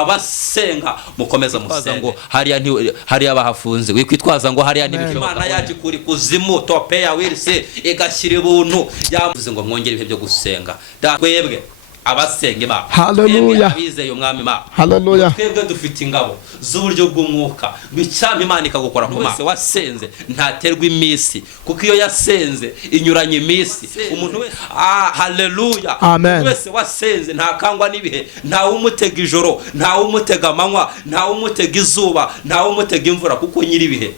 abasenga mukomeza musenga ngo hariya bahafunze wikwitwaza ngo hariya n'ibyo Imana yaje kuri kuzimu topeya wirse igashyira ibuntu yavuze ngo mwongere ibihe byo gusenga twebwe abasenga Imana haleluya abizeye umwami Imana haleluya twebwe dufite ingabo z'uburyo bw'umwuka bicyama Imana ikagukora ku maso wasenze ntaterwa imisi kuko iyo yasenze inyuranye imisi umuntu wese haleluya wese wasenze nta kangwa n'ibihe nta umutega ijoro nta umutega amanywa nta umutega izuba nta umutega imvura kuko nyiri ibihe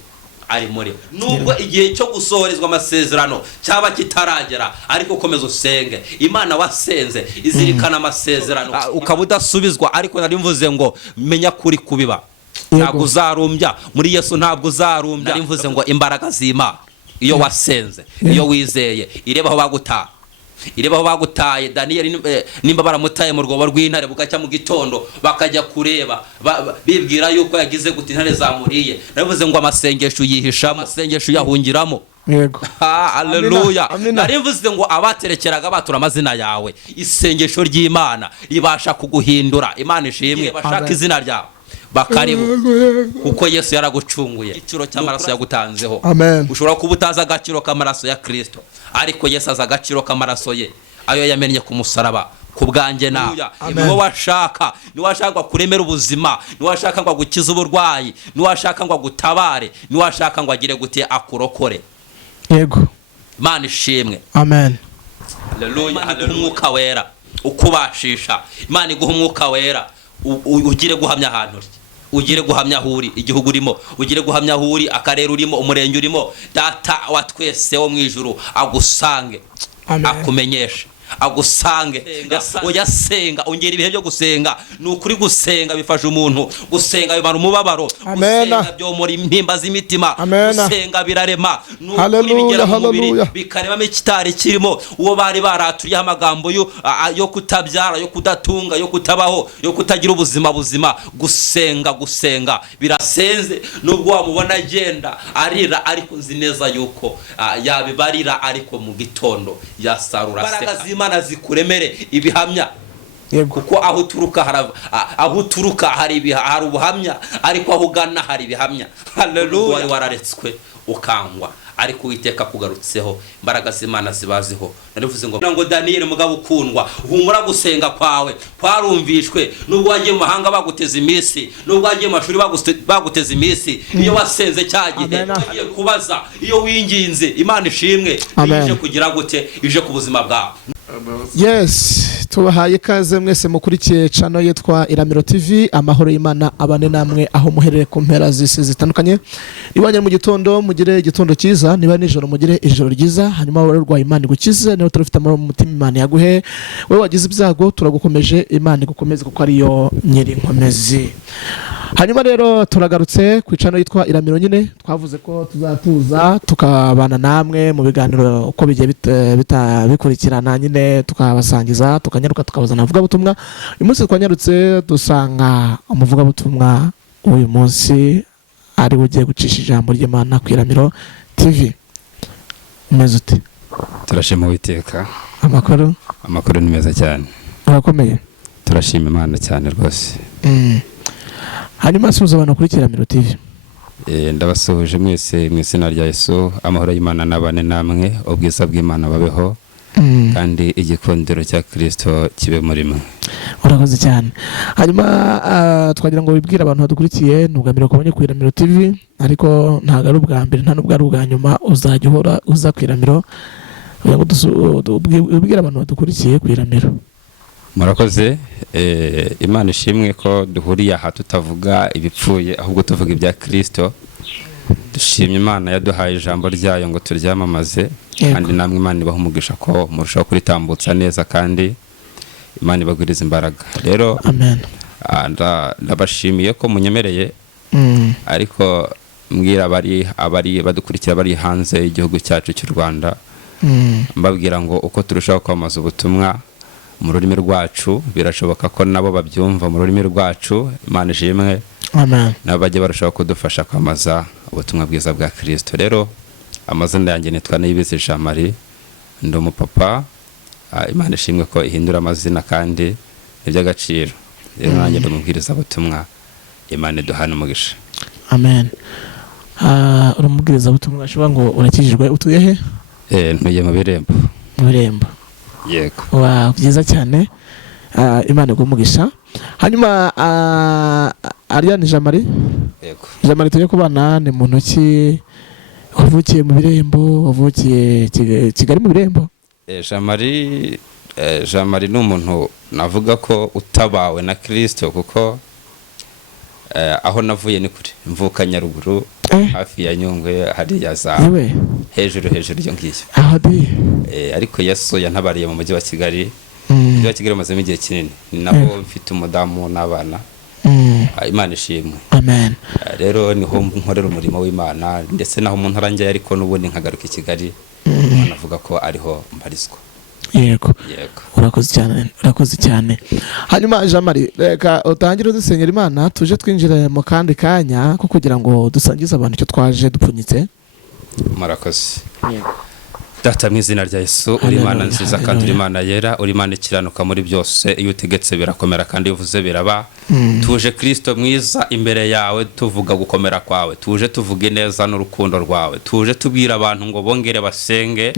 ari muri nubwo igihe cyo gusohorezwa amasezerano cyaba kitaragera ariko komeza usenge Imana wasenze izirikana amasezerano ukaba udasubizwa ariko nari mvuze ngo menya kuri kubiba ntabwo uzarumbya muri Yesu ntabwo uzarumbya nari mvuze ngo imbaraga z'Imana iyo wasenze iyo wizeye irebaho bagutaye Daniel nimba baramutaye mu rwobo rw'intare bugacya mu gitondo bakajya kureba bibwira yuko yagize guti intare zamuriye navuze ngo amasengesho yihisha amasengesho yahungiramo yego haleluya nari mvuze ngo abaterekeraga batura amazina yawe isengesho ry'Imana ribasha kuguhindura Imana ishimwe bashaka izina ryawe bakaribu kuko Yesu yaragucunguye igiciro cy'amaraso yagutanzeho ushobora kuba utazi agaciro k'amaraso ya Kristo ariko Yesu azi agaciro k'amaraso ye ayo yamennye ku musaraba ku bwanjye nawe niwo washaka kuremera ubuzima niwo washaka ngo agukize uburwayi niwo washaka ngo agutabare niwo washaka ngo agire gute akurokore yego Imana ishimwe amen haleluya umwuka wera ukubashisha Imana iguha umwuka wera ugire guhamya ahantu ugire guhamya huri igihugu urimo ugire guhamya huri akarere urimo umurenge urimo data wa twese wo mwijuru agusange akumenyeshe agusange uyasenga ongera ibihe byo gusenga nukuri gusenga bifasha umuntu gusenga bimara umubabaro gusenga byo muri impimba z'imitima gusenga birarema nukuri bigera mu mubiri bikarema ikitari kirimo uwo bari baraturiye amagambo yo kutabyara yo kudatunga yo kutabaho yo kutagira ubuzima gusenga birasenze nubwo wamubona agenda arira ariko nzi neza yuko yabibarira ariko mu gitondo yasarura Imana zikuremere ibihamya kuko aho uturuka hari ubuhamya ariko aho ugana hari ibihamya haleluya wararetswe ukangwa ariko Uwiteka kugarutseho imbaraga z'Imana zibaziho narivuze ngo Daniel mugabo ukundwa humura gusenga kwawe kwarumvishwe nubwo wagiye mu mahanga baguteza imisi nubwo wagiye mu mashuri baguteza imisi iyo wasenze cyagihe ugiye kubaza iyo winginze Imana ishimwe ije kugira gute ije ku buzima bwawe yes tubahaye kaze mwese mukurikiye channel yitwa IRAMIRO TV amahoro y'Imana abane namwe aho muherere ku mpera z'isi zitandukanye ibanye mu gitondo mugire igitondo cyiza niba nijoro mugire ijoro ryiza hanyuma wararwaye Imana igukize niho turafite mu mutima Imana yaguhe wewe wagize ibyago turagukomeje Imana igukomeze kuko ariyo nyiri nkomezi hanyuma rero turagarutse ku channel yitwa IRAMIRO nyine twavuze ko tuzatuza tukabana namwe mu biganiro uko bigiye bikurikirana nyine tukabasangiza tukanyaruka tukabazana avuga butumwa uyu munsi twanyarutse dusanga umuvuga butumwa uyu munsi ari ugiye gucisha ijambo ry'Imana ku IRAMIRO TV umeze ute turashima Uwiteka amakuru ni meza cyane urakomeye turashima Imana cyane rwose hanyuma suzabana kuri IRAMIRO TV ndabasuhuje mwese mu izina rya Yesu amahoro y'Imana nabane namwe ubwiza bw'Imana babeho kandi igikondero cya Kristo kibe muri mwe urakoze cyane hanyuma twagira ngo wibwire abantu badukurikiye nugamira kubonye ku IRAMIRO TV ariko ntago ari ubwa mbere nta nubwo ari ubwa nyuma uzajya uhora uza ku IRAMIRO wibwire abantu badukurikiye ku IRAMIRO murakoze Imana ishimwe ko duhuriye aha tutavuga ibipfuye ahubwo tuvuga ibya Kristo dushimye Imana yaduhaye ijambo ryayo ngo turyamamaze kandi namwe Imana ibaha umugisha ko murushaho kuritambutsa neza kandi Imana ibagwiriza imbaraga rero amen ndabashimiye ko munyemereye ariko mbwira abari badukurikira bari hanze y'igihugu cyacu cy'u Rwanda mbabwira ngo uko turushaho kwamaza ubutumwa mu rurimi rwacu birashoboka ko nabo babyumva mu rurimi rwacu Imana ishimwe amen nabo bajye barushaho kudufasha kwamaza ubutumwa bwiza bwa Kristo rero amazina yanjye nitwa Nibizi Jean Marie ndi umupapa Imana ishimwe ko ihindura amazina kandi iby'agaciro rero nanjye ndumubwiriza ubutumwa. Imana iduhane umugisha. Amen. Uramubwiriza ubutumwa ashobora ngo urakijijwe utuye he? Ntuye mu Birembo. Mu Birembo. Yego. Byiza cyane. Imana iguhe umugisha. Hanyuma Ariane Jamari. Yego. Jamari tuye kubana ni muntu ki wavukiye mu Birembo, wavukiye Kigali mu Birembo? Jamari ni umuntu navuga ko utabawe na Kristo kuko aho navuye ni kure, mvuka Nyaruguru hafi ya Nyungwe hariya za hejuru iyo ngiyo. Aho di ariko Yesu yantabariye mu mujyi wa Kigali. Mujyi wa Kigali mazemo igihe kinini, ni nabo mfite umudamu n'abana. Imana ishimwe. Amen. Rero niho nkorera umurimo w'Imana, ndetse naho umuntu arangiye ariko n'ubundi nkagaruka i Kigali. Navuga ko ariho mbarizwa. Yego. Urakoze cyane. Hanyuma Jamari, reka utangire udusengera Imana tuje twinjira mu kandi kanya ko kugira ngo dusangize abantu icyo twaje dupfunyitse. Murakoze. Data mu izina rya Yesu, uri Imana nziza kandi uri Imana yera, uri Imana ikiranuka muri byose, iyo utegetse birakomera kandi iyo uvuze biraba. Tuje Kristo mwiza imbere yawe tuvuga gukomera kwawe, tuje tuvuge neza n'urukundo rwawe, tuje tubwira abantu ngo bongere basenge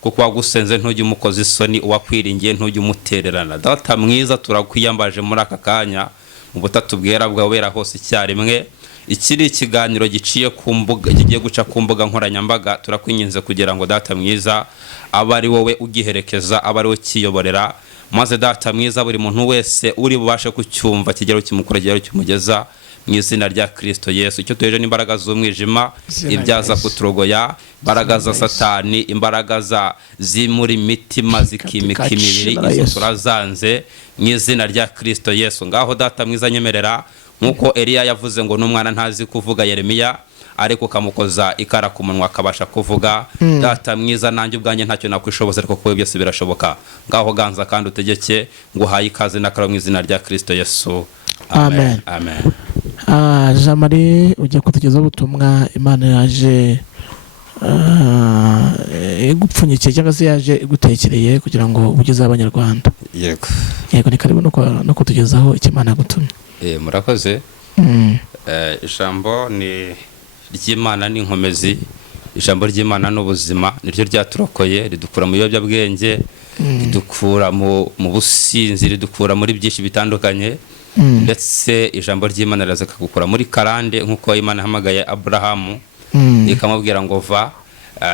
kuko wagusenze ntujye umukoza isoni, uwakwiringiye ntujye umutererana. Data mwiza turakwiyambaje muri aka kanya mu butatu bwera bwawe wera hose icyarimwe. Iki ni ikiganiro giciye ku mbuga, kigiye guca ku mbuga nkoranyambaga. Turakwinginze kugira ngo Data mwiza abe ari wowe ugiherekeza, abe ari wowe kiyoborera, maze Data mwiza buri muntu wese uri bubashe kucyumva kigero kimukora kigero kimugeza mu izina rya Kristo Yesu. Icyo tujeje n'imbaraga z'umwijima, ibyaza kuturogoya, imbaraga za Satani, imbaraga za zimuri imitima zikimika imibiri, izo turazanze mu izina rya Kristo Yesu. Ngaho Data mwiza nyemerera nkuko Eliya yavuze ngo n'umwana ntazi kuvuga Yeremiya, ariko kamukoza ikara ku munwa akabasha kuvuga. Data mwiza nanjye ubwanjye ntacyo nakwishoboza, ariko kuko byose birashoboka. Ngaho ganza kandi utegeke, nguhaye ikaze n'akaro mu izina rya Kristo Yesu. Amen. Amen. Jamari ujya kutugezaho ubutumwa Imana yaje igupfunyikiye cyangwa se yaje igutekereye kugira ngo ubugeze abanyarwanda. Yego. Yego, ni karibu no kutugezaho icyo Imana yagutumye. Murakoze. Ijambo ni ry'Imana n'inkomezi, ijambo ry'Imana n'ubuzima, niryo ryaturokoye, ridukura mu biyobyabwenge, ridukura mu businzi, ridukura muri byinshi bitandukanye. Ndetse ijambo ry'Imana riraza kugukura muri karande nk'uko Imana hamagaye Abrahamu ikamubwira ngo va.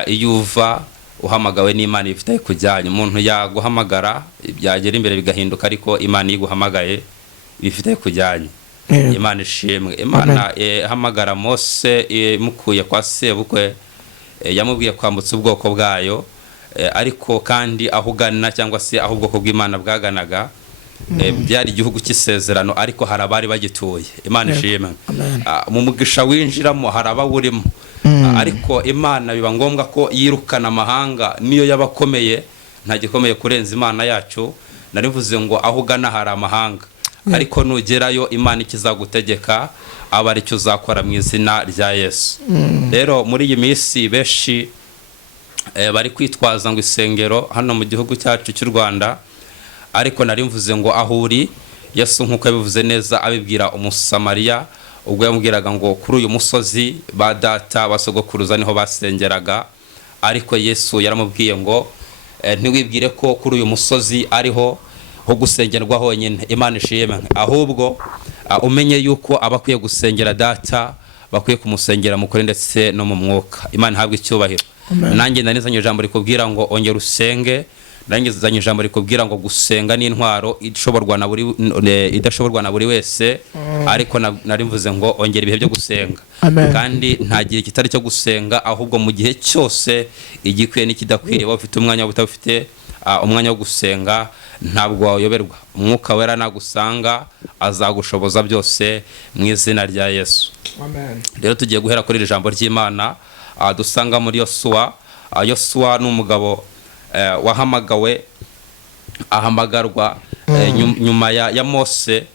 Iyo uva uhamagawe n'Imana ifite kujyanye, umuntu yaguhamagara byagera imbere bigahinduka, ariko Imana iguhamagaye bifite kujyanye. Imana ishimwe. Imana hamagara Mose mukuye kwa sebukwe, yamubwiye kwambutsa ubwoko bwayo, ariko kandi ahugana cyangwa se aho ubwoko bw'Imana bwaganaga byari igihugu cy'isezerano, ariko hari abari bagituye. Imana ishimwe. Mu mugisha winjiramo hari abawurimo, ariko Imana biba ngombwa ko yirukana amahanga, niyo yabakomeye nta gikomeye kurenza Imana yacu. Narivuze ngo aho ugana hari amahanga, ariko nugerayo Imana ikizagutegeka aba ari cyo uzakora mu izina rya Yesu. Rero muri iyi minsi benshi bari kwitwaza ngo isengero hano mu gihugu cyacu cy'u Rwanda, ariko narimvuze ngo aho uri Yesu nk'uko yabivuze neza abibwira umusamariya ubwo yamubwiraga ngo kuri uyu musozi ba data basogokuruza niho basengeraga, ariko Yesu yaramubwiye ngo ntiwibwire ko kuri uyu musozi ariho ho gusengerwa honyine. Imana ishimwe. Ahubwo umenye yuko abakwiye gusengera Data bakwiye kumusengera mu kuri ndetse no mu mwuka. Imana ihabwe icyubahiro. Nanjye ndanizanye ijambo rikubwira ngo ongera usenge, ndangizanye ijambo rikubwira ngo gusenga n'intwaro idashoborwa na buri wese, ariko narimvuze ngo ongera ibihe byo gusenga. Kandi nta gihe kitari cyo gusenga, ahubwo mu gihe cyose igikwiye n'ikidakwiriye waba ufite umwanya utabufite umwanya wo gusenga ntabwo wayoberwa. Umwuka wera nagusanga azagushoboza byose mu izina rya Yesu. Rero tugiye guhera kuri iri jambo ry'Imana dusanga muri Yosuwa. Yosuwa ni umugabo wahamagawe ahamagarwa nyuma ya Mose,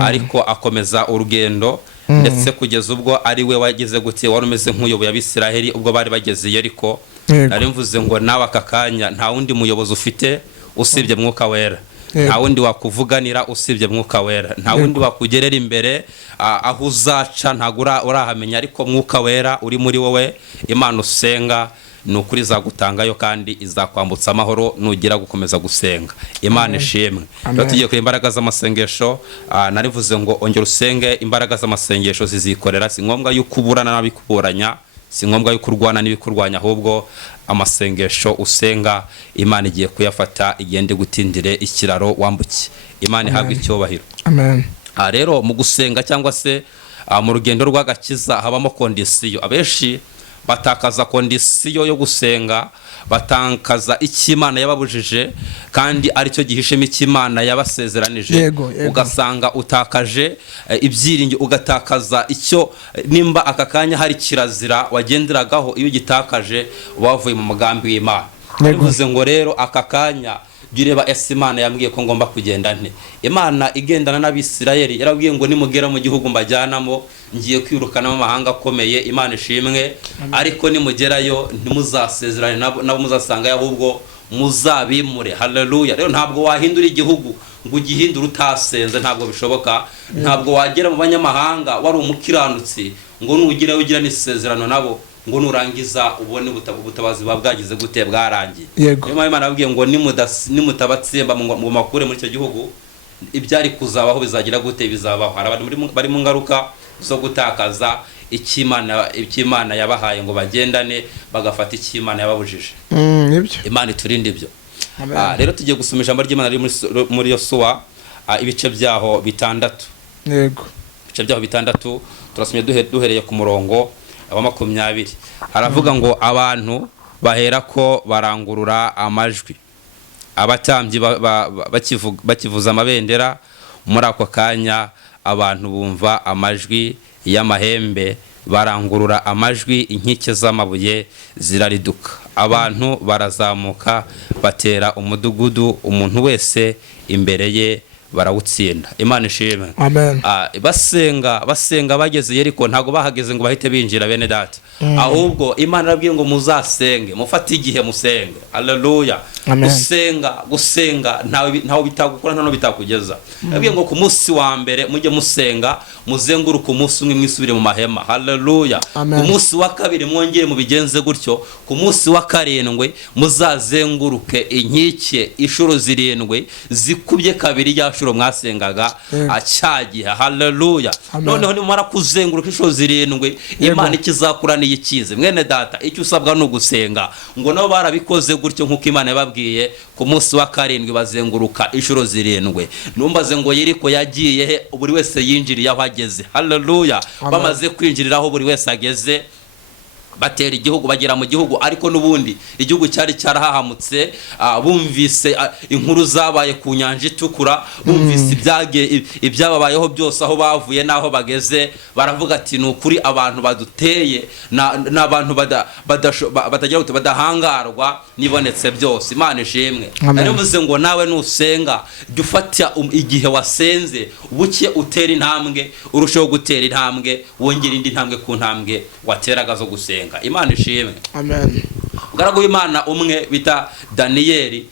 ariko akomeza urugendo ndetse kugeza ubwo ari we wagize gute wari umeze nk'uyoboye Abisiraheli ubwo bari bageze Yeriko. Nari mvuze ngo nawe aka kanya nta wundi muyobozi ufite usibye mwuka wera. nta wundi wakuvuganira usibye mwuka wera, nta wundi wakugerera imbere aho uzaca ntago urahamenya, ariko mwuka wera uri muri wowe, Imana usenga ni ukuri izagutangayo kandi izakwambutsa amahoro nugira gukomeza gusenga. Imana ishimwe. Rero tugiye kuri imbaraga z'amasengesho, narivuze ngo ongera usenge, imbaraga z'amasengesho zizikorera. Si ngombwa yuko uburana n'abikuburanya, si ngombwa yuko urwana n'ibikurwanya, ahubwo amasengesho usenga Imana igiye kuyafata, igende gutindire ikiraro wambuke. Imana ihabwe icyubahiro. Amen. Rero mu gusenga cyangwa se mu rugendo rw'agakiza habamo kondisiyo. Abenshi batakaza kondisiyo yo gusenga, batakaza icy'Imana yababujije kandi aricyo gihishemo icy'Imana yabasezeranije. Ugasanga utakaje ibyiringiro, ugatakaza icyo nimba aka kanya hari kirazira wagenderagaho, iyo gitakaje wavuye mu mugambi w'Imana. Bivuze ngo rero aka kanya gireba Imana yambwiye ko ngomba kugenda nte. Imana igendana n'Abisirayeli yarabwiye ngo nimugera mu gihugu mbajyanamo ngiye kwirukana mu mahanga akomeye. Imana ishimwe. Ariko nimugerayo ntimuzasezerane nabo muzasanga ahubwo muzabimure. Haleluya. Rero ntabwo wahindura igihugu ngo ugihindure utasenze, ntabwo bishoboka. Ntabwo wagera mu banyamahanga wari umukiranutsi ngo nugira ugira n'isezerano nabo ngo nurangiza ubone ubutabazi bwagize gute bwarangiye. Niyo Imana yabwiye ngo nimutabatsemba mu makure muri icyo gihugu, ibyari kuzabaho bizagira gute bizabaho. Hari abantu bari mu ngaruka zo gutakaza icy'Imana yabahaye ngo bagendane, bagafata icy'Imana yababujije. Imana iturinde ibyo. Rero tugiye gusoma ijambo ry'Imana muri Yosuwa, ibice byaho 6. Ibice byaho 6 turasomye duhereye ku murongo wa 20. Haravuga ngo abantu bahera ko barangurura amajwi, abatambyi bakivuza amabendera. Muri ako kanya abantu bumva amajwi y'amahembe, barangurura amajwi, inkike z'amabuye zirariduka. Abantu barazamuka batera umudugudu, umuntu wese imbere ye barawutsinda. Imana ishimwe. Basenga bageze Yeriko, ntago bahageze ngo bahite binjira bene data, ahubwo Imana arabwiye ngo muzasenge, mufate igihe musenge. Haleluya. Gusenga ntawe bitagukora, nta no bitakugeza. Arabwiye ngo ku munsi wa mbere mujye musenga, muzenguruka umunsi umwe mwisubire mu mahema. Haleluya. Ku munsi wa kabiri mwongere mubigenze gutyo, ku munsi wa karindwi muzazenguruke inkike inshuro 7 zikubye kabiri ya shuro mwasengaga acyagihe. Haleluya. Noneho nimara kuzenguruka inshuro 7 Imana ikizakura niyikize. Mwene data, icyo usabwa no gusenga, ngo nabo barabikoze gutyo nkuko Imana yababwiye. Ku munsi wa karindwi bazenguruka inshuro 7. Numbaze ngo Yeriko yagiye he? Buri wese yinjiriye aho ageze. Haleluya. Bamaze kwinjiriraho buri wese ageze, batera igihugu, bagera mu gihugu, ariko nubundi igihugu cyari cyarahahamutse. Bumvise inkuru zabaye ku nyanja itukura, bumvise ibyababayeho byose, aho bavuye naho bageze. Baravuga ati ni ukuri abantu baduteye n'abantu batagira badahangarwa nibonetse byose. Imana ishimwe. Narivuze ngo nawe nusenga dufata igihe wasenze, buke utera intambwe, urushaho gutera intambwe, wongera indi ntambwe ku ntambwe wateraga zo gusenga. Imana ishimwe. Amen. Umugaragu w'Imana umwe bita Daniyeli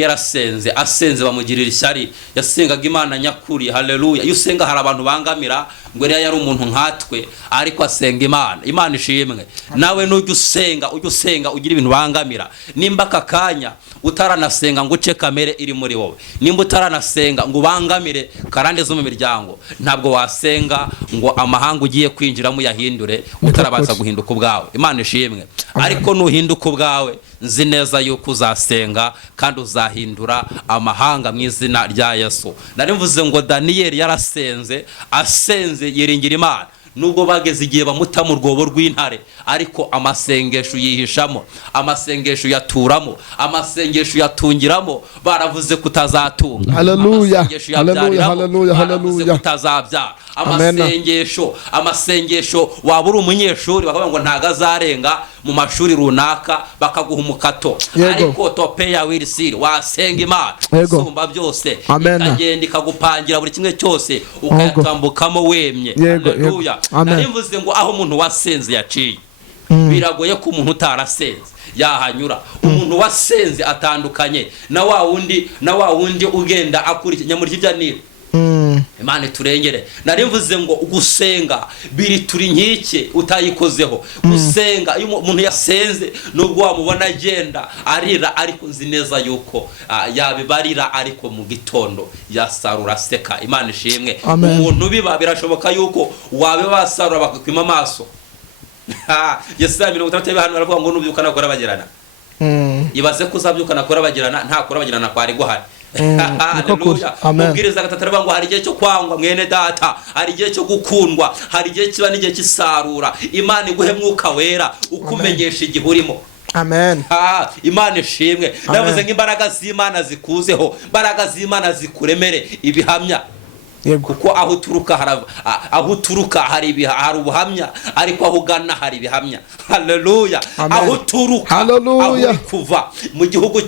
yarasenze, asenze bamugirira ishyari, yasengaga Imana nyakuri. Haleluya. Iyo usenga hari abantu bangamira, ngo rero yari umuntu nkatwe, ariko asenga Imana. Imana ishimwe. Nawe nujya usenga ugira ibintu bangamira. Nimba aka kanya utaranasenga ngo uce kamere iri muri wowe, nimba utaranasenga ngo bangamire karande zo mu miryango, ntabwo wasenga ngo amahanga ugiye kwinjiramo yahindure utarabaza guhinduka ubwawe. Imana ishimwe. Ariko nuhinduka ubwawe, nzi neza yuko uzasenga kandi uzahindura amahanga mu izina rya Yesu. Narimvuze ngo Daniyeli yarasenze, asenze yiringira Imana. Nubwo bageze igihe bamuta mu rwobo rw'intare, ariko amasengesho yihishamo, amasengesho yaturamo, amasengesho yatungiramo. Baravuze kutazatunga. Haleluya. Haleluya. Kutazabyara. Amasengesho waba uri umunyeshuri bakavuga ngo ntago azarenga mu mashuri runaka, bakaguha umukato, ariko topeya wirisiri wasenga Imana sumba byose, ikagenda ikagupangira buri kimwe cyose ukayatambukamo wemye. Haleluya. Narimvuze ngo aho umuntu wasenze yaciye, biragoye ko umuntu utarasenze yahanyura. Umuntu wasenze atandukanye na wa wundi ugenda akurikira nyamurya ibya NIBA. Imana turengere. Nari mvuze ngo gusenga biri turi nkike utayikozeho. Gusenga iyo umuntu yasenze nubwo wamubona agenda arira, ariko nzi neza yuko yabibarira, ariko mu gitondo yasarura seka. Imana ishimwe. Umuntu biba birashoboka yuko wabe basarura bakakwima amaso. Yesaya 60 hano baravuga ngo nubyuka nakora bagirana. Ibaze kuzabyuka nakora bagirana, nta kora bagirana kwari guhari. Haleluya. Ubwiriza gatatu aravuga ngo hari igihe cyo kwangwa mwene data, hari igihe cyo gukundwa, hari igihe kiba n'igihe cy'isarura. Imana iguhe mwuka wera ukumenyesha igihe urimo. Amen. Imana ishimwe. Ndavuze nk'imbaraga z'Imana zikuzeho, imbaraga z'Imana zikuremere ibihamya. Kuko aho uturuka hari ubuhamya, ariko aho ugana hari ibihamya. Haleluya. Aho uturuka, aho uri kuva mu gihugu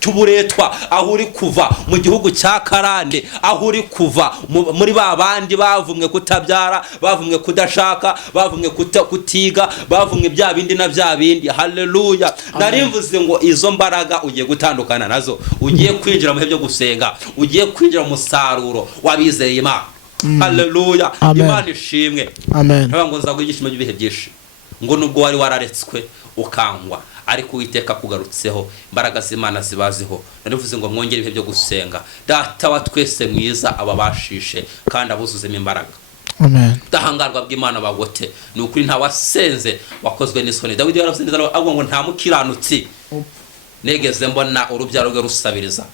cy'uburetwa, aho uri kuva mu gihugu cya karande, aho uri kuva muri ba bandi bavumwe kutabyara, bavumwe kudashaka, bavumwe kutiga, bavumwe bya bindi na bya bindi. Haleluya. Nari mvuze ngo izo mbaraga ugiye gutandukana nazo, ugiye kwinjira mu bihe byo gusenga, ugiye kwinjira mu musaruro wabizeye Imana. Haleluya. Imana ishimwe. Amen. Ngo nzagwigisha ibihe byinshi, ngo nubwo wari wararetswe ukangwa, ariko Uwiteka kugarutseho, imbaraga z'Imana zibaziho. Narivuze ngo mwongere ibihe byo gusenga. Data wa twese mwiza ababashishe kandi abuzuzemo imbaraga. Amen. Dahangarwa bw'Imana bagote. Ni ukuri nta wasenze wakozwe n'isoni. Dawidi yaravuze neza avuga ngo nta mukiranutsi negeze mbona urubyaro rwe rusabiriza.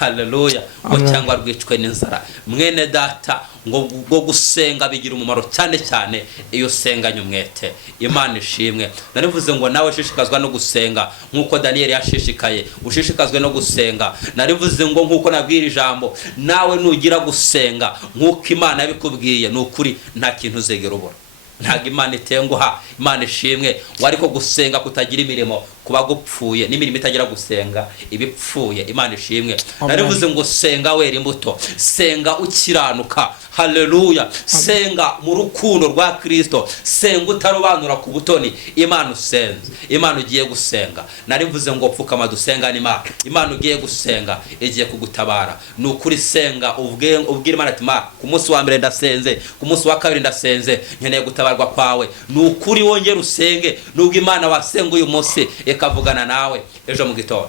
Haleluya. Ngo cyangwa rwicwe n'inzara. Mwene data ngo gusenga bigira umumaro cyane cyane iyo senganye umwete. Imana ishimwe. Narivuze ngo nawe shishikazwa no gusenga nkuko Daniel yashishikaye, ushishikazwe no gusenga. Narivuze ngo nkuko nabwira ijambo, nawe nugira gusenga nkuko Imana yabikubwiye, nukuri nta kintu uzegera ubura. Ntago Imana itenguha. Imana ishimwe. Wariko gusenga kutagira imirimo kuba gupfuye, n'imirimo itagira gusenga ibipfuye. Imana ishimwe. Narivuze ngo senga wera imbuto, senga ukiranuka. Haleluya. Senga mu rukundo rwa Kristo, senga utarobanura ku butoni. Imana usenze, Imana ugiye gusenga. Narivuze ngo pfukama dusenga n'Imana. Imana ugiye gusenga igiye kugutabara. Nukuri senga ubwira Imana ati ma ku munsi wa mbere ndasenze, ku munsi wa kabiri ndasenze, nkeneye gutabarwa kwawe. Nukuri wongera usenge, nubwo Imana wasenga uyu munsi ikavugana nawe ejo mu gitondo.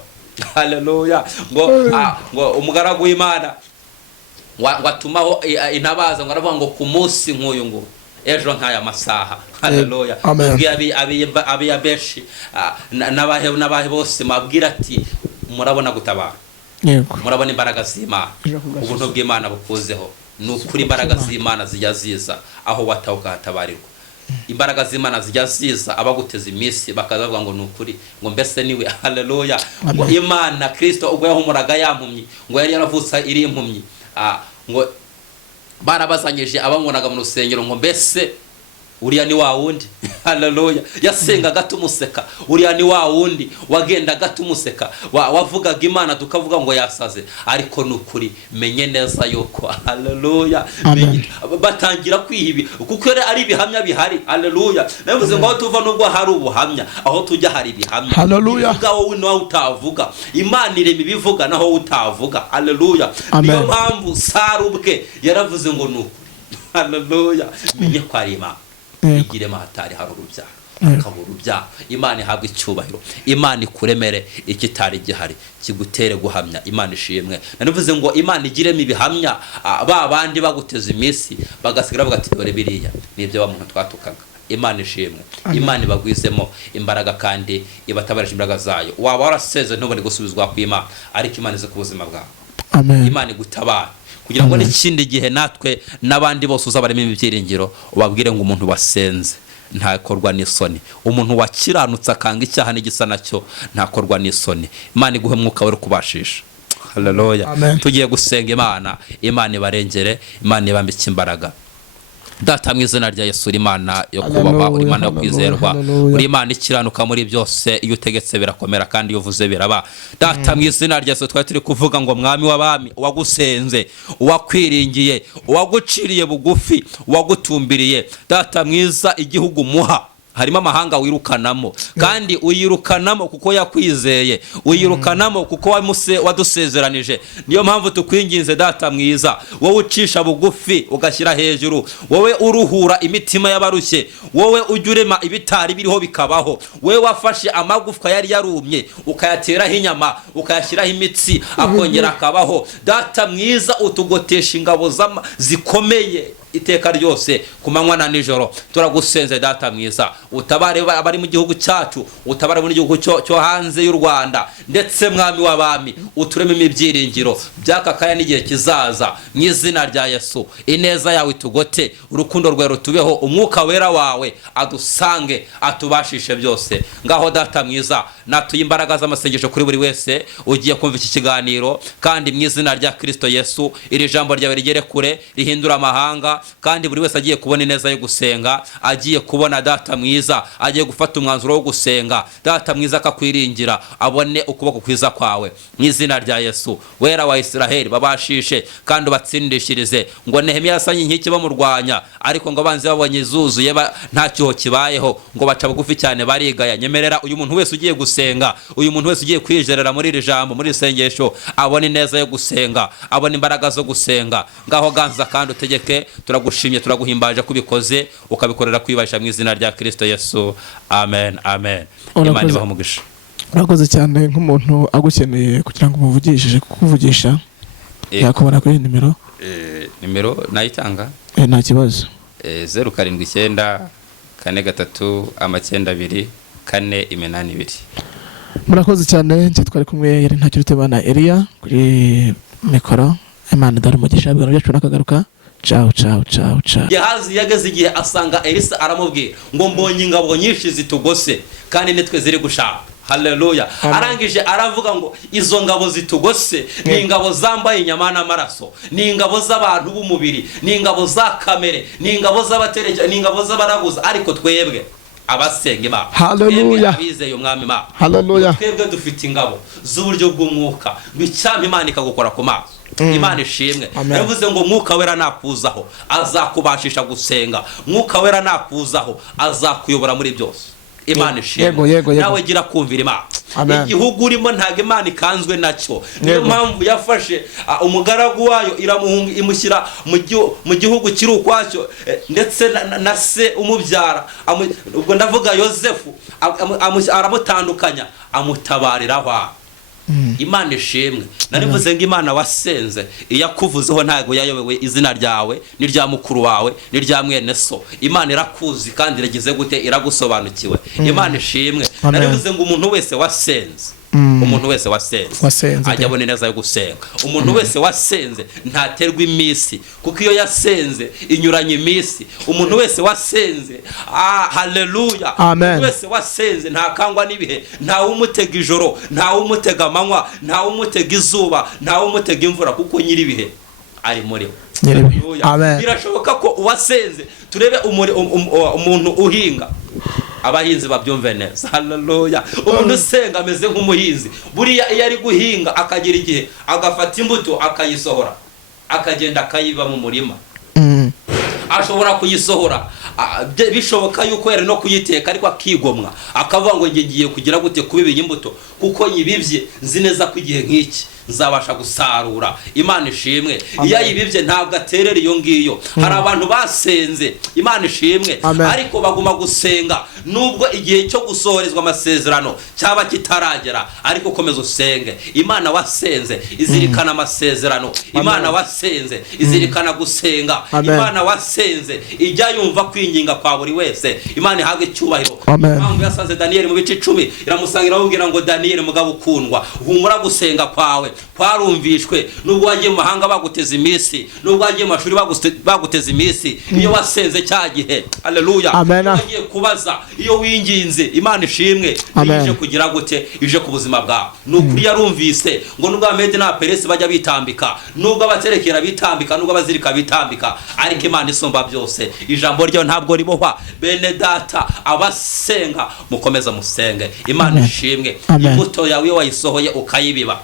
Haleluya. Ngo umugaragu w'Imana watumaho intabaza, ngo aravuga ngo ku munsi nk'uyu ngo ejo nk'aya masaha. Haleluya. Abiyabeshi n'abahe bose mabwira ati murabona gutabara, murabona imbaraga z'Imana, ubuntu bw'Imana bukuzeho. Nukuri imbaraga z'Imana zijya ziza aho watauka hatabarirwa. Imbaraga z'Imana zijya ziza abaguteza iminsi bakazavuga ngo nukuri ngo mbese niwe. Haleluya. Ngo Imana Kristo ubwo yahumuraga yampumyi, ngo yari yaravutsa iri impumyi, ngo barabazanyije abamwonaga mu rusengero ngo mbese uriya ni wa wundi. Haleluya. Yasengaga tumuseka, uriya ni wa wundi wagendaga tumuseka, wavugaga Imana tukavuga ngo yasaze. Ariko nukuri menye neza yuko haleluya batangira kwihibi kuko ari ibihamya bihari. Haleluya. Navuze ngo aho tuva nubwo hari ubuhamya, aho tujya hari ibihamya. Haleluya. Wowe nawe utavuga, Imana irema ibivuga naho utavuga. Haleluya. Niyo mpamvu Sarubwe yaravuze ngo nukuri. Haleluya. Menye ko ari Imana. Igire mahatari hari urubyaro, akaba urubyaro. Imana ihabwa icyubahiro, Imana ikuremere ikitari gihari kigutere guhamya. Imana ishimwe. Nanivuze ngo Imana igiremo ibihamya, ba bandi baguteza iminsi bagasigara bagati dore biriya nibyo wa muntu twatukaga. Imana ishimwe. Imana ibagwizemo imbaraga kandi ibatabarisha imbaraga zayo. Waba waraseze ntubone gusubizwa ku Imana, ariko Imana ize ku buzima bwawe. Amen. Imana igutabara kugira ngo n'ikindi gihe natwe n'abandi bose uzabaremo ibyiringiro ubabwire ngo umuntu wasenze ntakorwa n'isoni, umuntu wakiranutse akanga icyaha n'igisa nacyo ntakorwa n'isoni. Imana iguhe mwuka wera kubashisha. Haleluya. Tugiye gusenga Imana, Imana ibarengere, Imana ibambike imbaraga. Data mu izina rya Yesu, Imana yo kubahwa, uri Imana yo kwizerwa, uri Imana ikiranuka muri byose, iyo utegetse birakomera kandi iyo uvuze biraba. Data mu izina rya Yesu, twari turi kuvuga ngo mwami w'abami, wagusenze, wakwiringiye, waguciriye bugufi, wagutumbiriye. Data mwiza, igihugu muha harimo amahanga wirukanamo kandi uyirukanamo kuko yakwizeye, uyirukanamo kuko wadusezeranije. Niyo mpamvu tukwinginze data mwiza, wowe ucisha bugufi ugashyira hejuru, wowe uruhura imitima y'abarushye, wowe ujya urema ibitari biriho bikabaho, wowe wafashe amagufwa yari yarumye ukayateraho inyama ukayashyiraho imitsi akongera akabaho. Data mwiza utugotesha ingabo zikomeye iteka ryose ku manywa na nijoro. Turagusenze data mwiza, utabare abari mu gihugu cyacu, utabare mu gihugu cyo hanze y'u Rwanda, ndetse mwami w'abami utureme imibyiringiro by'aka kaya n'igihe kizaza, mu izina rya Yesu. Ineza yawe tugote, urukundo rwawe rutubeho, umwuka wera wawe adusange atubashishe byose. Ngaho data mwiza, natuye imbaraga z'amasengesho kuri buri wese ugiye kumva iki kiganiro, kandi mu izina rya Kristo Yesu iri jambo ryawe rigere kure, rihindura amahanga, kandi buri wese agiye kubona ineza yo gusenga, agiye kubona data mwiza, agiye gufata umwanzuro wo gusenga data mwiza akakwiringira, abone ukuboko kwiza kwawe mu izina rya Yesu. Wera wa Israheli babashishe kandi ubatsindishirize, ngo Nehemiya yasanye inkike bamurwanya, ariko ngo abanzi babonye zuzuye nta cyoho kibayeho, ngo baca bugufi cyane barigaya. Nyemerera uyu muntu wese ugiye gusenga, uyu muntu wese ugiye kwijerera muri iri jambo, muri isengesho, abone ineza yo gusenga, abone imbaraga zo gusenga. Ngaho ganza kandi utegeke. Turagushimye, turaguhimbaje kubikoze, ukabikorera kwibasha mu izina rya Kristo Yesu. Amen, amen. Imana ibahe umugisha. Urakoze cyane. Nk'umuntu agukeneye kugira ngo umuvugishije kukuvugisha, yakubona kuri nimero? Nimero nayitanga? Nta kibazo. 079 43 92 482. Murakoze cyane. Twari kumwe yari Ntakirutimana Eiie kuri mikoro. Imana idare umugisha, ibintu byacu nakagaruka. Ciao ciao ciao ciao. Gehazi yageze igihe asanga Elisa aramubwira ngo mbonye ingabo nyinshi zitugose kandi nitwe ziri gushaka. Haleluya. Arangije aravuga ngo izo ngabo zitugose ni ingabo zambaye inyama n'amaraso, ni ingabo z'abantu b'umubiri, ni ingabo za kamere, ni ingabo z'abatereje, ni ingabo z'abaraguza, ariko twebwe abasenga Imana, haleluya, abizeye umwami Imana, haleluya, twebwe dufite ingabo z'uburyo bw'umwuka, bicyampa Imana ikagukora ku maso. Imana ishimwe. Yavuze ngo mwuka wera nakuzaho azakubashisha gusenga, mwuka wera nakuzaho azakuyobora muri byose. Imana ishimwe. Nawe gira kumvira Imana. Igihugu urimo ntago Imana ikanzwe nacyo. Niyo mpamvu yafashe umugaragu wayo iramuhunga imushyira mu gihugu kiri ukwacyo, ndetse na se umubyara, ubwo ndavuga Yosefu, aramutandukanya amutabariraho. Imana ishimwe. Narivuze ngo Imana wasenze iyakuvuzeho ntago yayobewe izina ryawe n'irya mukuru wawe n'irya mwene so. Imana irakuzi kandi iragize gute, iragusobanukiwe. Imana ishimwe. Narivuze ngo umuntu wese wasenze, umuntu wese wasenze ajya abona neza yo gusenga. Umuntu wese wasenze ntaterwa imisi, kuko iyo yasenze inyuranye imisi. Umuntu wese wasenze, haleluya, umuntu wese wasenze ntakangwa n'ibihe, ntawe umutega ijoro, ntawe umutega amanywa, ntawe umutega izuba, ntawe umutega imvura, kuko nyiri ibihe ari muri we. Birashoboka ko uwasenze, turebe umuntu uhinga, abahinzi babyumve neza. Haleluya. Umuntu usenga ameze nk'umuhinzi. Buriya iyo ari guhinga akagira igihe agafata imbuto akayisohora, akagenda akayiba mu murima. Ashobora kuyisohora, bishoboka yuko yari no kuyiteka, ariko akigomwa akavuga ngo ngiye kugira gute kubiba imbuto, kuko nyibibye nzi neza ko igihe nk'iki nzabasha gusarura. Imana ishimwe. Iyo yibibye ntabwo aterera iyo ngiyo. Hari abantu basenze, Imana ishimwe, ariko baguma gusenga nubwo igihe cyo gusohorezwa amasezerano cyaba kitaragera, ariko komeza usenge. Imana wasenze izirikana amasezerano, Imana wasenze izirikana gusenga, Imana wasenze ijya yumva kwinginga kwa buri wese. Imana ihabwe icyubahiro. Mpamvu yasanze Daniel mu bice 10 iramusangira amubwira ngo Daniel mugabo ukundwa, humura gusenga kwawe kwarumvishwe. Nubwo wagiye mu mahanga baguteza imisi, nubwo wagiye mu mashuri baguteza imisi, iyo wasenze cya gihe, haleluya, wagiye kubaza, iyo winginze, Imana ishimwe, ije kugira gute, ije ku buzima bwawe. Nukuri yarumvise ngo nubwo Amedi na Peresi bajya bitambika, nubwo abaterekera bitambika, nubwo abazirika bitambika, ariko Imana isumba byose. Ijambo ryo ntabwo ribohwa. Bene data abasenga mukomeza musenge. Imana ishimwe. Imbuto yawe wayisohoye ukayibiba,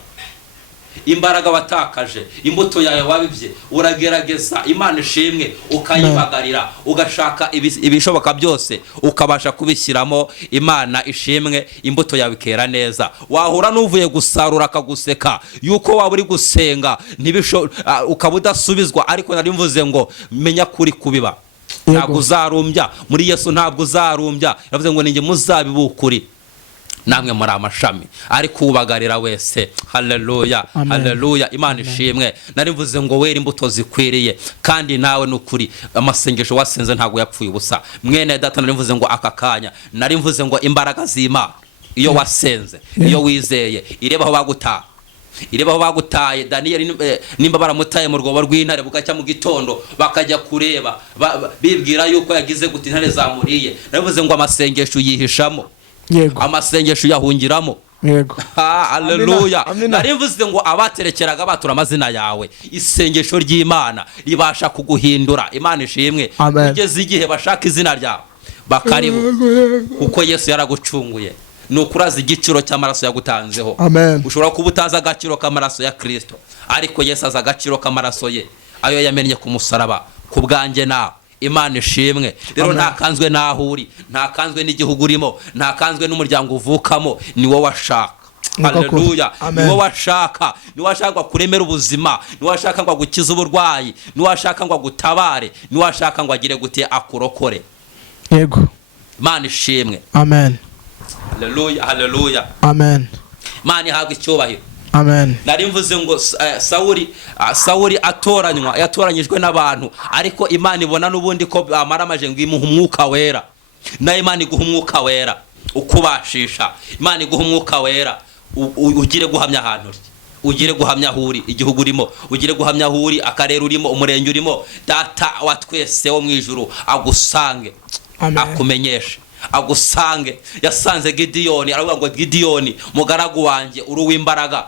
imbaraga watakaje, imbuto yawe wabibye, uragerageza Imana ishimwe ukayibagarira, ugashaka ibishoboka byose ukabasha kubishyiramo, Imana ishimwe imbuto yawe ikera neza. Wahura n'uvuye gusarura akaguseka yuko waba uri gusenga ukaba udasubizwa, ariko nari mvuze ngo menya kuri kubiba, ntabwo uzarumbya muri Yesu, ntabwo uzarumbya. Yavuze ngo ninjye muzabibu ukuri, namwe muri amashami, ariko ubagarira wese. Haleluya, haleluya, Imana ishimwe. Nari mvuze ngo wera imbuto zikwiriye, kandi nawe n'ukuri amasengesho wasenze ntabwo yapfuye ubusa. Mwene data, nari mvuze ngo aka kanya, nari mvuze ngo imbaraga z'Imana iyo wasenze, iyo wizeye, ireba aho bagutaha, ireba aho bagutaye. Daniyeli nimba baramutaye mu rwobo rw'intare, bugacya mu gitondo bakajya kureba bibwira yuko yagize guti intare zamuriye. Nari mvuze ngo amasengesho yihishamo, amasengesho yahungiramo. Haleluya. Nari mvuze ngo abaterekeraga batura amazina yawe, isengesho ry'Imana ribasha kuguhindura. Imana ishimwe. Kugeza igihe bashaka izina ryawe bakaribu, kuko Yesu yaragucunguye. Nukuraza igiciro cy'amaraso yagutanzeho. Ushobora kuba utaza agaciro k'amaraso ya Kristo, ariko Yesu aza agaciro k'amaraso ye, ayo yamennye ku musaraba ku bwanjye nawe. Imana ishimwe. Rero ntakanzwe naho uri, ntakanzwe n'igihugu urimo, ntakanzwe n'umuryango uvukamo, ni wowe washaka. Haleluya. Ni wowe washaka, ni wowe washaka kuremera ubuzima, ni wowe washaka ngo agukize uburwayi, ni wowe washaka ngo agutabare, ni wowe washaka ngo agire gute akurokore. Yego. Imana ishimwe. Amen. Haleluya, haleluya. Amen. Imana ihabwe icyubahiro. Amen. Nari mvuze ngo Sawuli yatoranyijwe n'abantu, ariko Imana ibona n'ubundi ko bamaramaje ngo imuha umwuka wera. Na Imana iguha umwuka wera ukubashisha, Imana iguha umwuka wera ugire guhamya ahantu uri, ugire guhamya aho uri, igihugu urimo, ugire guhamya aho uri, akarere urimo, umurenge urimo. Data wa twese wo mu ijuru agusange, akumenyeshe, agusange. Yasanze Gideyoni, aravuga ngo Gideyoni mugaragu wanjye uri uw'imbaraga.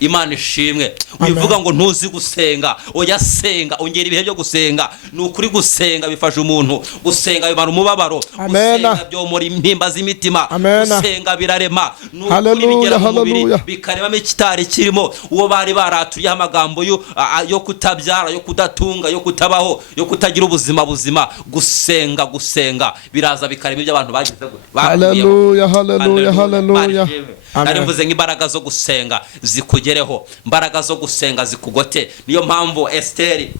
Imana ishimwe. Wivuga ngo ntuzi gusenga, oya senga, ongera ibihe byo gusenga. Nukuri gusenga bifasha umuntu, gusenga bimara umubabaro, gusenga byomora impimba z'imitima, gusenga birarema. Nukuri bigera mu mubiri bikaremamo ikitari kirimo, uwo bari baraturiye amagambo yo kutabyara, yo kudatunga, yo kutabaho, yo kutagira ubuzima buzima. Gusenga biraza bikarema ibyo abantu bagize gute. Haleluya, haleluya, haleluya. Nari mvuze nk'imbaraga zo gusenga zikugereho, imbaraga zo gusenga zikugote. Niyo mpamvu Esteri,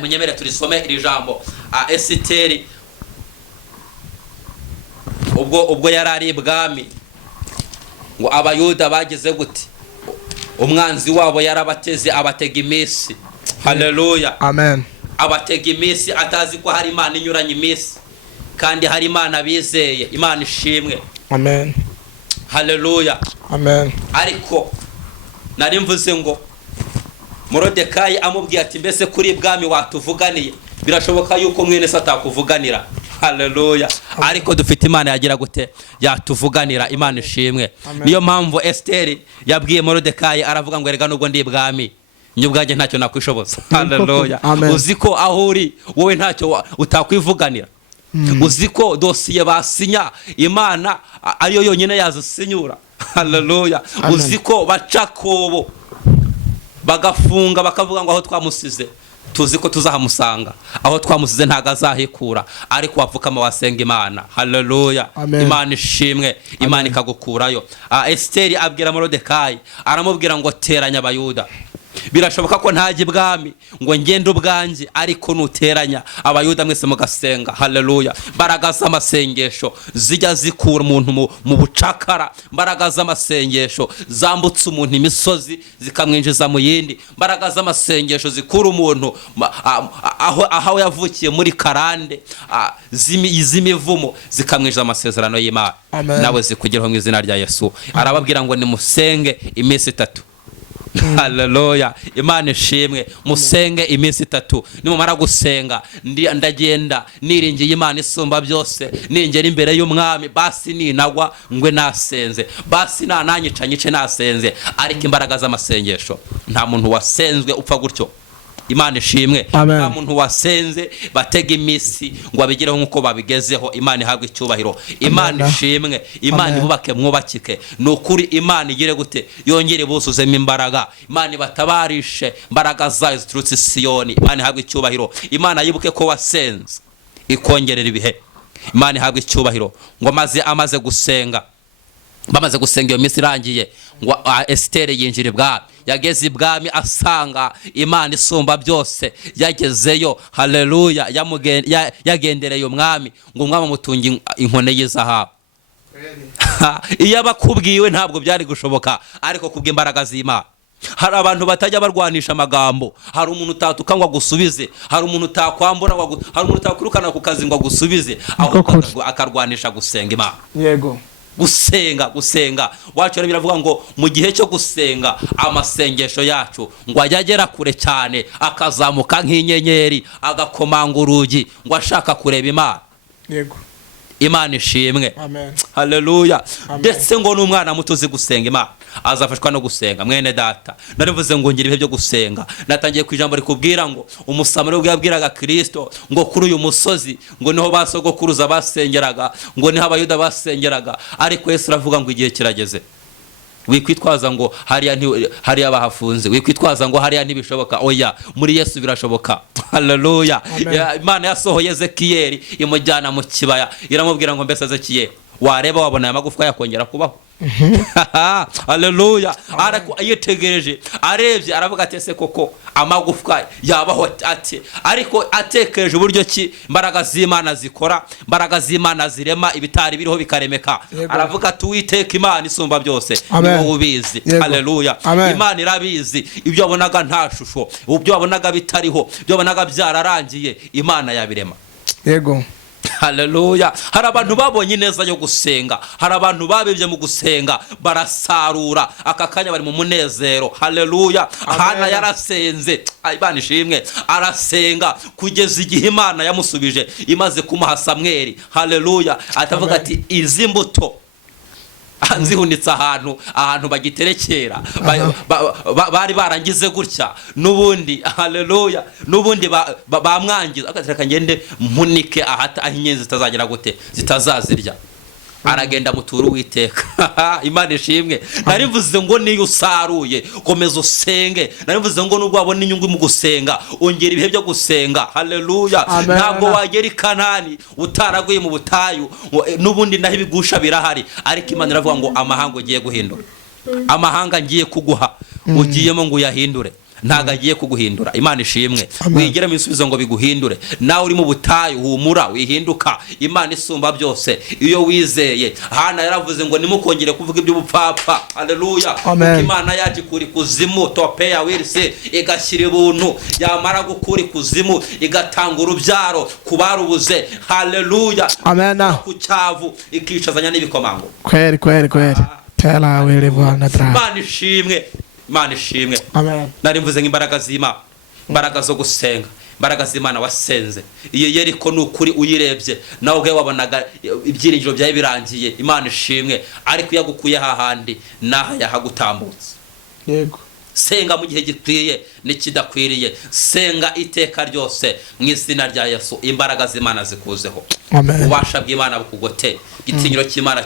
munyemere turisome iri jambo. Esteri ubwo yarari ibwami, ngo abayuda bagize gute, umwanzi wabo yarabateze abatega iminsi. Haleluya. Amen. Abatega iminsi atazi ko hari Imana inyuranye iminsi, kandi hari Imana bizeye. Imana ishimwe. Amen. Haleluya. Amen. Ariko nari mvuze ngo Morodekayi amubwiye ati mbese kuri ibwami watuvuganiye, birashoboka yuko mwene se atakuvuganira. Haleluya. Ariko dufite Imana yagira gute, yatuvuganira. Imana ishimwe. Niyo mpamvu Esteri yabwiye Morodekayi, aravuga ngo erega nubwo ndi ibwami, nyubwanjye ntacyo nakwishoboza. Haleluya. Uziko aho uri wowe ntacyo utakwivuganira. Uziko dosiye basinya Imana ariyo yonyine yazisinyura. Haleluya. Uziko bacakobo bagafunga bakavuga ngo aho twamusize tuziko tuzahamusanga, aho twamusize ntago azahikura, ariko wapfukama wasenga Imana. Haleluya. Imana ishimwe. Imana ikagukurayo. Esteri abwira Morodekayi, aramubwira ngo teranya abayuda. Birashoboka ko ntajye ibwami ngo ngende ubwanjye, ariko nuteranya abayuda mwese mugasenga. Haleluya. Mbaraga z'amasengesho zijya zikura umuntu mu bucakara, mbaraga z'amasengesho zambutse umuntu imisozi zikamwinjiza mu yindi, mbaraga z'amasengesho zikura umuntu aho yavukiye muri karande z'imivumo zikamwinjiza amasezerano y'Imana. Nawe zikugeraho mu izina rya Yesu. Arababwira ngo nimusenge iminsi 3. Haleluya. Imana ishimwe. Musenge iminsi 3. Nimumara gusenga ndagenda niringiye Imana isumba byose, ningera imbere y'umwami, basi ninagwa ngwe nasenze, basi nanyica nyice nasenze. Ariko imbaraga z'amasengesho, nta muntu wasenzwe upfa gutyo. Imana ishimwe. Amen. Nta muntu wasenze batega imisi ngo abigereho nkuko babigezeho. Imana ihabwe icyubahiro. Imana ishimwe. Imana ibubake mwubakike. Nukuri Imana igire gute yongere buzuzemo imbaraga. Imana ibatabarishe imbaraga zayo ziturutse Siyoni. Imana ihabwe icyubahiro. Imana yibuke ko wasenze ikongerera ibihe. Imana ihabwe icyubahiro. Ngo maze amaze gusenga, bamaze gusenga iyo minsi irangiye, ngo Esiteri yinjira ibwami. Yageze ibwami asanga Imana isumba byose. Yagezeyo, haleluya, yagendereye umwami, ngo umwami amutunga inkone y'izahabu. Iyo abakubwiwe ntabwo byari gushoboka, ariko kubw'imbaraga z'Imana. Hari abantu batajya barwanisha amagambo. Hari umuntu utatuka ngo agusubize, hari umuntu utakwambura, hari umuntu utakwirukana ku kazi ngo agusubize, ahubwo akarwanisha gusenga Imana. Yego. Gusenga wacu biravuga ngo mu gihe cyo gusenga amasengesho yacu ngo ajyagera kure cyane, akazamuka nk'inyenyeri, agakomanga urugi ngo ashaka kureba Imana. Yego. Imana ishimwe. Amen. Haleluya. Ndetse ngo n'umwana muto uzi gusenga Imana azafashwa no gusenga. Mwene data, narivuze ngo ngira ibihe byo gusenga. Natangiye ku ijambo rikubwira ngo umusamari ubwo yabwiraga Kristo ngo kuri uyu musozi ngo niho basogokuruza basengeraga, ngo niho abayuda basengeraga, ariko Yesu aravuga ngo igihe kirageze. Wikwitwaza ngo hariya bahafunze, wikwitwaza ngo hariya ntibishoboka. Oya, muri Yesu birashoboka. Haleluya. Imana yasohoye Ezekiyeli imujyana mu kibaya, iramubwira ngo mbese Ezekiyeli wareba wabona aya magufwa yakongera kubaho. Haleluya. Ariko ayitegereje arebye aravuga ati ese koko amagufwa yabaho ati, ariko atekereje uburyo ki imbaraga z'Imana zikora, imbaraga z'Imana zirema ibitari biriho bikaremeka. Aravuga ati Uwiteka Imana isumba byose niwo ubizi. Haleluya. Imana irabizi ibyo wabonaga nta shusho, ibyo wabonaga bitariho, ibyo wabonaga byararangiye, Imana yabirema. Yego. Haleluya. Hari abantu babonye neza yo gusenga, hari abantu babibye mu gusenga barasarura, aka kanya bari mu munezero. Haleluya. Hana yarasenze, Imana ishimwe, arasenga kugeza igihe Imana yamusubije imaze kumuha Samweli. Haleluya. Atavuga ati izi mbuto nzihunitse ahantu bagiterekera, bari barangize gutya nubundi. Haleluya. Nubundi bamwangiza, akatireka ngende mpunike aho inyenzi zitazagera gute zitazazirya. Aragenda mutura Uwiteka. Imana ishimwe. Narivuze ngo niyo usaruye komeza usenge. Narivuze ngo nubwo wabona inyungu mu gusenga ongera ibihe byo gusenga. Haleluya. Ntabwo wagera i Kanani utaraguye mu butayu, nubundi naho ibigusha birahari, ariko Imana iravuga ngo amahanga ugiye guhindura, amahanga ngiye kuguha ugiyemo ngo uyahindure, ntago agiye kuguhindura. Imana ishimwe. Wigere mu bisubizo ngo biguhindure. Nawe uri mu butayu humura wihinduka. Imana isumba byose iyo wizeye. Hana yaravuze ngo nimukongere kuvuga iby'ubupfapfa. Haleluya. Imana yaje kuri kuzimu topeya wirse igashyira ibuntu, yamara gukuri kuzimu igatanga urubyaro kubarubuze. Haleluya. Amen. Ku cyavu ikicazanya n'ibikomango. Kweri. Tera wele bwana dra. Imana ishimwe. Imana ishimwe. Amen. Narimvuze nk'imbaraga z'Imana, imbaraga zo gusenga, imbaraga z'Imana wasenze. Iyo Yeriko n'ukuri uyirebye nawe ubwe wabonaga ibyiringiro byawe birangiye. Imana ishimwe. Ariko yagukuye hahandi naha yahagutambutse. Yego. Senga mu gihe gikwiye n'ikidakwiriye, senga iteka ryose mu izina rya Yesu. Imbaraga z'Imana zikuzeho. Amen. Ubasha bw'Imana bukugote, igitinyiro cy'Imana